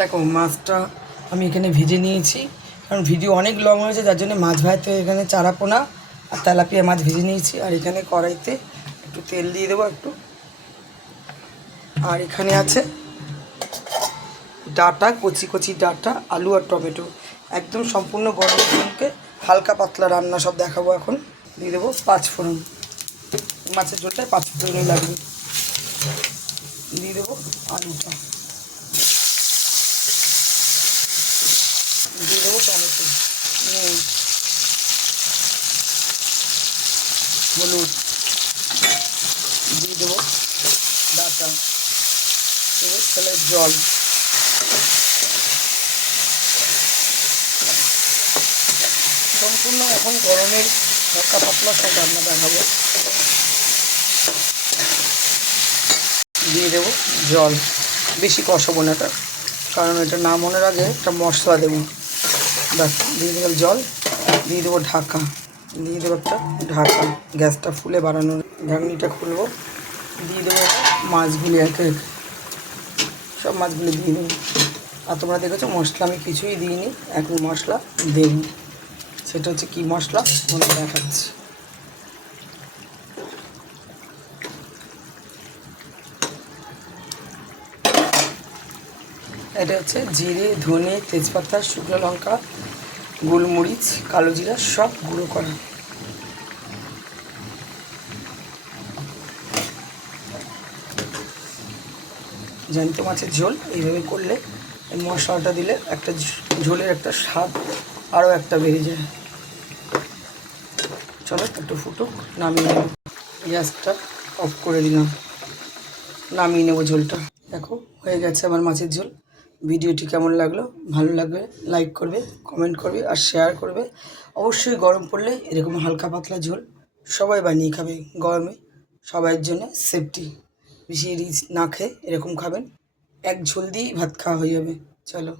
দেখো মাছটা আমি এখানে ভেজে নিয়েছি, কারণ ভিডিও অনেক লং হয়েছে, যার জন্য মাছ ভাজতে এখানে চারাপোনা আর তেলাপিয়া মাছ ভেজে নিয়েছি। আর এখানে কড়াইতে একটু তেল দিয়ে দেবো একটু। আর এখানে আছে ডাঁটা, কচি কচি ডাঁটা, আলু আর টমেটো, একদম সম্পূর্ণ গরম জলকে হালকা পাতলা রান্না সব দেখাবো। এখন দিয়ে দেবো 5 ফোড়ন, মাছের ঝোলটায় 5 ফোড়নই লাগবে। দিয়ে দেবো আলুটা, দিয়ে দেবো টমেটো, নুন, হলুদ, দিয়ে দেবো ডাঁটা, দেবো তাহলে জল। সম্পূর্ণ এখন গরমের হালকা পাতলা সব রান্না দেখাবো। দিয়ে দেবো জল, বেশি কষাবো না এটা, কারণ এটা নামানোর আগে একটা মশলা দেবো। ব্যাস, দিয়ে দেবো জল, দিয়ে দেবো ঢাকা, দিয়ে দেবো একটা ঢাকা, গ্যাসটা ফুলে বাড়ানো। ঢাকনিটা খুলবো, দিয়ে দেবো মাছগুলি একে একে, সব মাছগুলি দিয়ে দেবো। আর তোমরা দেখেছো মশলা আমি কিছুই দিইনি, এখন মশলা দেব। সেটা হচ্ছে কী মশলা তোমাদের দেখাচ্ছি। এটা হচ্ছে জিরে, ধনে, তেজপাতা, শুকনো লঙ্কা, গোলমরিচ, কালো জিরা সব গুঁড়ো করা। জ্যান্ত মাছের ঝোল এইভাবে করলে, এই মশলাটা দিলে একটা ঝোলের একটা স্বাদ আরও একটা বেড়ে যায়। চলো একটু ফুটুক, নামিয়ে নেব। গ্যাসটা অফ করে দিলাম, নামিয়ে নেব ঝোলটা। দেখো হয়ে গেছে আমার মাছের ঝোল। ভিডিওটি কেমন লাগলো? ভালো লাগবে লাইক করবে, কমেন্ট করবে আর শেয়ার করবে। অবশ্যই গরম পড়লে এরকম হালকা পাতলা ঝোল সবাই বানিয়ে খাবে গরমে, সবাইয়ের জন্য সেফটি। বেশি রিচ না খেয়ে এরকম খাবেন, এক ঝোল দিয়েই ভাত খাওয়া হয়ে যাবে। চলো।